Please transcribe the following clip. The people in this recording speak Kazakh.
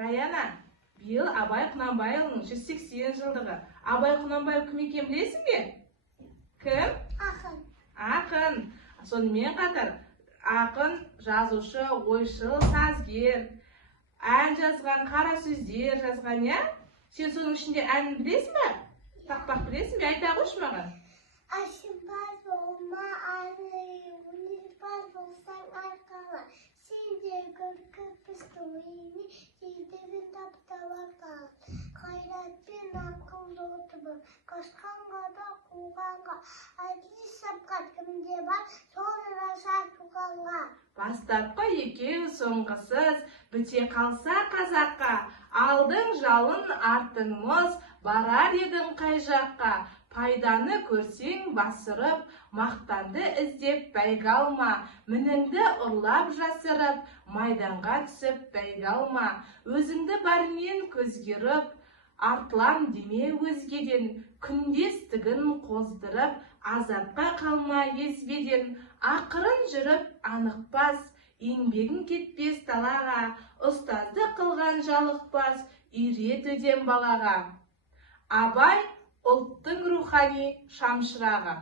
Раяна, биыл Абай Құнанбайұлының 180 жылдығы. Абай Құнанбаев кім екен білесің бе? Кім? Ақын. Ақын. Сонымен қатар ақын, жазушы, ойшыл, сазгер, ән жазған, қара сөздер жазған, я? Сен соның ішінде әнін білесің бе? Тақпақ білесің бе? Айта қойшы маған. Ашынбас болма аны, өнерпаз болсаң арқала, сенде көркіп істің үйіне, жетігін тапталарға. Қайратпен ақыл жотыбы, қашқанға да қуғанға, әділ шапқат кімде бар, соны жар туғанға. Бастапқы екеу соңғысыз, біте қалса қазаққа, алдың жалын артың мұз, барар едің қай жаққа. Пайданы көрсең басырып, мақтанды іздеп бәйгі алма, мініңді ұрлап жасырып, майданға түсіп бәйгі алма. Өзіңді бармен көзгеріп, артылам деме өзгеден, күндестігін қоздырып, азапқа қалма езбеден. Ақырын жүріп анықпас, еңбегің кетпес талаға, ұстазды қылған жалықпас, үйрет өдем балаға. Абай ұлттың рухани шамшырағы.